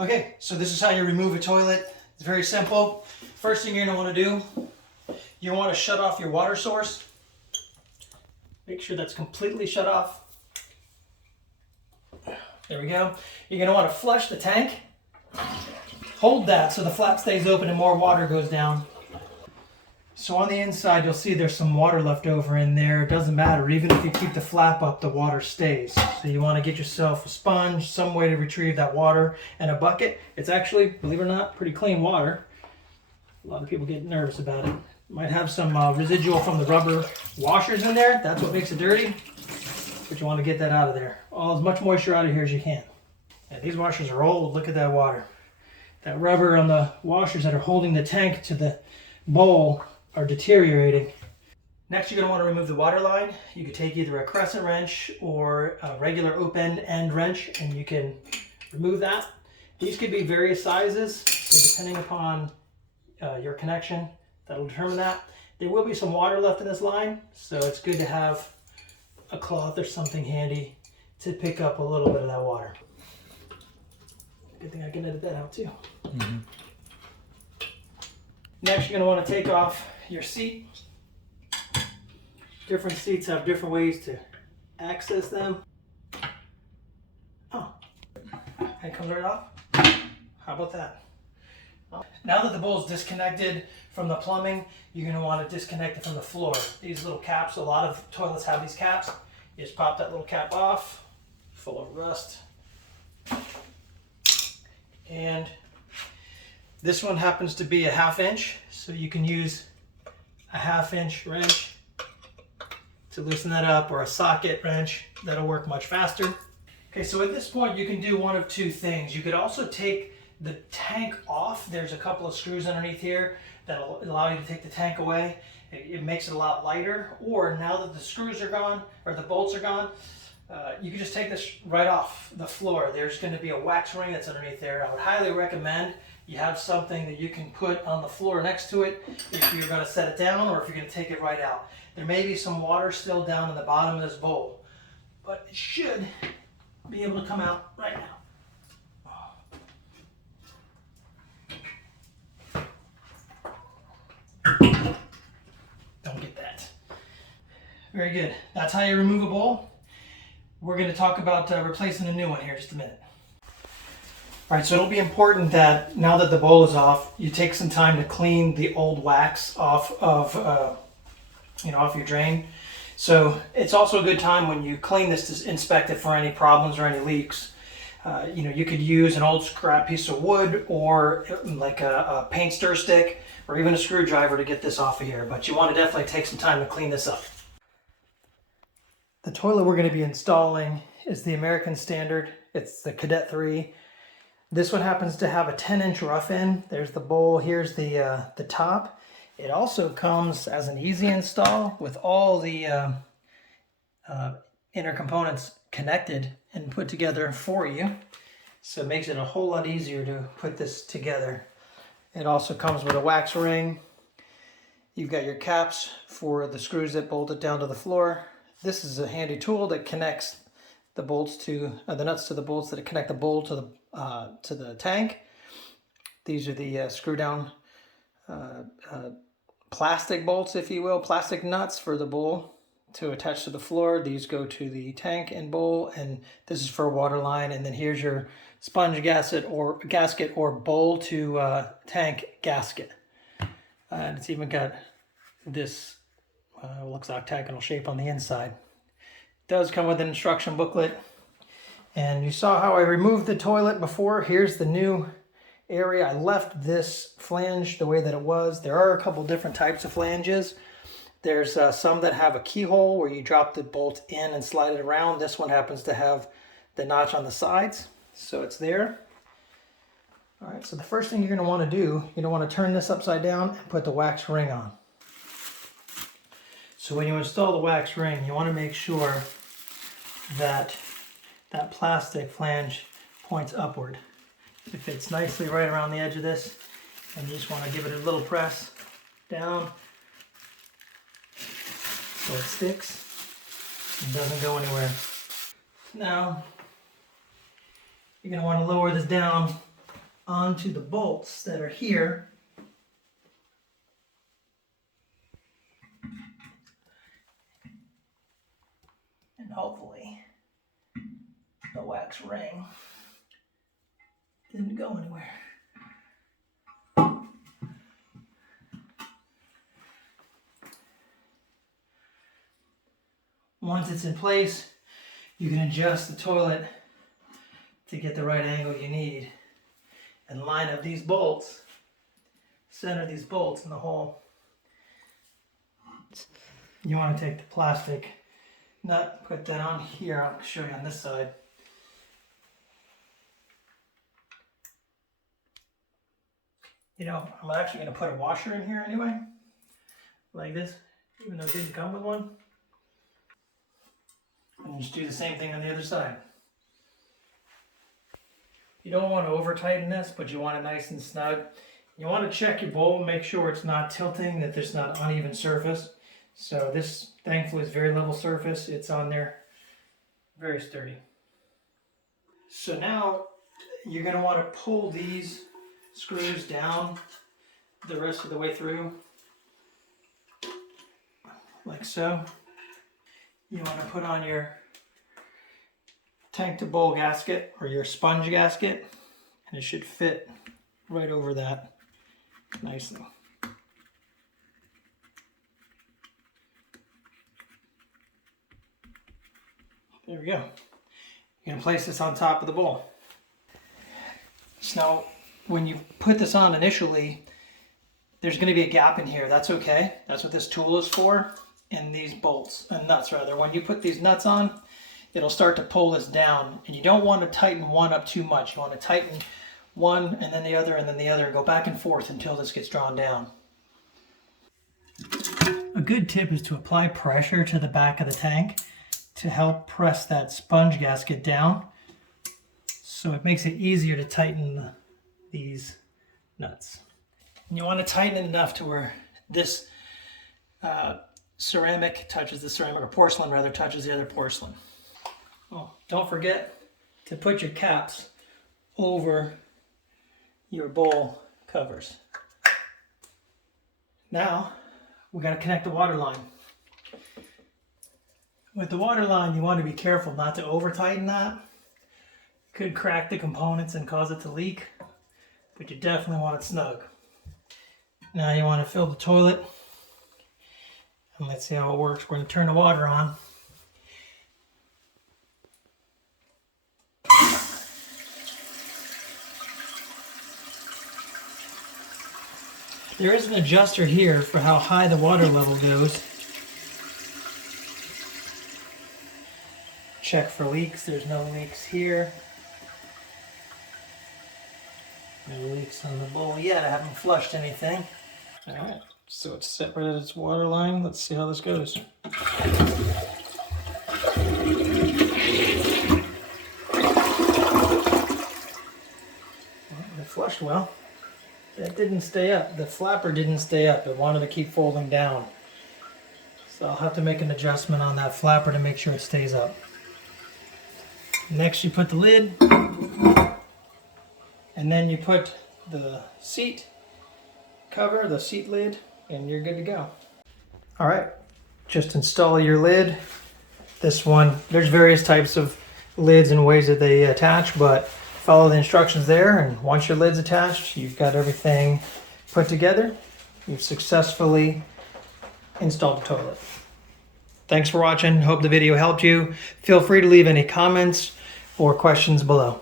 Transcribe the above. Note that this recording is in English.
Okay, so this is how you remove a toilet. It's very simple. First thing you're going to want to do, you want to shut off your water source. Make sure that's completely shut off. There we go. You're going to want to flush the tank. Hold that so the flap stays open and more water goes down. So on the inside, you'll see there's some water left over in there. It doesn't matter. Even if you keep the flap up, the water stays. So you want to get yourself a sponge, some way to retrieve that water, and a bucket. It's actually, believe it or not, pretty clean water. A lot of people get nervous about it. Might have some residual from the rubber washers in there. That's what makes it dirty. But you want to get that out of there. As much moisture out of here as you can. And these washers are old. Look at that water. That rubber on the washers that are holding the tank to the bowl are deteriorating. Next, you're going to want to remove the water line. You could take either a crescent wrench or a regular open end wrench and you can remove that. These could be various sizes, so depending upon your connection, that'll determine that. There will be some water left in this line, so it's good to have a cloth or something handy to pick up a little bit of that water. Good thing I can edit that out too. Mm-hmm. Next, you're going to want to take off your seat. Different seats have different ways to access them. Oh, it comes right off. How about that? Now that the bowl is disconnected from the plumbing, you're going to want to disconnect it from the floor. These little caps, a lot of toilets have these caps. You just pop that little cap off, full of rust. And this one happens to be a 1/2 inch, so you can use a 1/2 inch wrench to loosen that up, or a socket wrench. That'll work much faster. Okay, so at this point you can do one of two things. You could also take the tank off. There's a couple of screws underneath here that'll allow you to take the tank away. It makes it a lot lighter. Or now that the screws are gone, or the bolts are gone, you can just take this right off the floor. There's going to be a wax ring that's underneath there. I would highly recommend you have something that you can put on the floor next to it if you're going to set it down or if you're going to take it right out. There may be some water still down in the bottom of this bowl, but it should be able to come out right now. Don't get that. Very good. That's how you remove a bowl. We're going to talk about replacing a new one here in just a minute. All right, so it'll be important that now that the bowl is off, you take some time to clean the old wax off of, off your drain. So it's also a good time when you clean this to inspect it for any problems or any leaks. You could use an old scrap piece of wood or like a paint stir stick or even a screwdriver to get this off of here. But you want to definitely take some time to clean this up. The toilet we're going to be installing is the American Standard. It's the Cadet 3. This one happens to have a 10-inch rough end. There's the bowl. Here's the top. It also comes as an easy install with all the inner components connected and put together for you. So it makes it a whole lot easier to put this together. It also comes with a wax ring. You've got your caps for the screws that bolt it down to the floor. This is a handy tool that connects the bolts to the nuts to the bolts that connect the bowl to the tank. These are the screw down plastic bolts, if you will, plastic nuts for the bowl to attach to the floor. These go to the tank and bowl, and this is for a water line. And then here's your sponge gasket or bowl to tank gasket. And it's even got this looks octagonal shape on the inside. It does come with an instruction booklet. And you saw how I removed the toilet before. Here's the new area. I left this flange the way that it was. There are a couple different types of flanges. There's some that have a keyhole where you drop the bolt in and slide it around. This one happens to have the notch on the sides, so it's there. All right, so the first thing you're going to want to do, you're going to want to turn this upside down and put the wax ring on. So when you install the wax ring, you want to make sure that that plastic flange points upward. It fits nicely right around the edge of this, and you just want to give it a little press down so it sticks and doesn't go anywhere. Now, you're going to want to lower this down onto the bolts that are here. And hopefully the wax ring didn't go anywhere. Once it's in place, you can adjust the toilet to get the right angle you need and line up these bolts, center these bolts in the hole. You want to take the plastic nut, put that on here. I'll show you on this side. You know, I'm actually going to put a washer in here anyway, like this, even though it didn't come with one. And just do the same thing on the other side. You don't want to over tighten this, but you want it nice and snug. You want to check your bowl, make sure it's not tilting, that there's not uneven surface. So this, thankfully, is very level surface. It's on there, very sturdy. So now you're going to want to pull these screws down the rest of the way through, like so. You want to put on your tank to bowl gasket or your sponge gasket, and it should fit right over that nicely. There we go. You're going to place this on top of the bowl. So when you put this on initially, there's going to be a gap in here. That's okay. That's what this tool is for. And these bolts, and nuts rather. When you put these nuts on, it'll start to pull this down. And you don't want to tighten one up too much. You want to tighten one and then the other and then the other. Go back and forth until this gets drawn down. A good tip is to apply pressure to the back of the tank to help press that sponge gasket down. So it makes it easier to tighten these nuts. And you want to tighten it enough to where this ceramic touches the ceramic, or porcelain rather, touches the other porcelain. Oh, don't forget to put your caps over your bowl covers. Now we got to connect the water line. With the water line, you want to be careful not to over tighten that. It could crack the components and cause it to leak, but you definitely want it snug. Now you want to fill the toilet, and let's see how it works. We're going to turn the water on. There is an adjuster here for how high the water level goes. Check for leaks. There's no leaks here. No leaks on the bowl yet. I haven't flushed anything. Alright, so it's set right at its water line. Let's see how this goes. It flushed well. That didn't stay up. The flapper didn't stay up. It wanted to keep folding down. So I'll have to make an adjustment on that flapper to make sure it stays up. Next you put the lid, and then you put the seat cover, the seat lid, and you're good to go. Alright, just install your lid. This one, there's various types of lids and ways that they attach, but follow the instructions there, and once your lid's attached, you've got everything put together. You've successfully installed the toilet. Thanks for watching. Hope the video helped you. Feel free to leave any comments or questions below.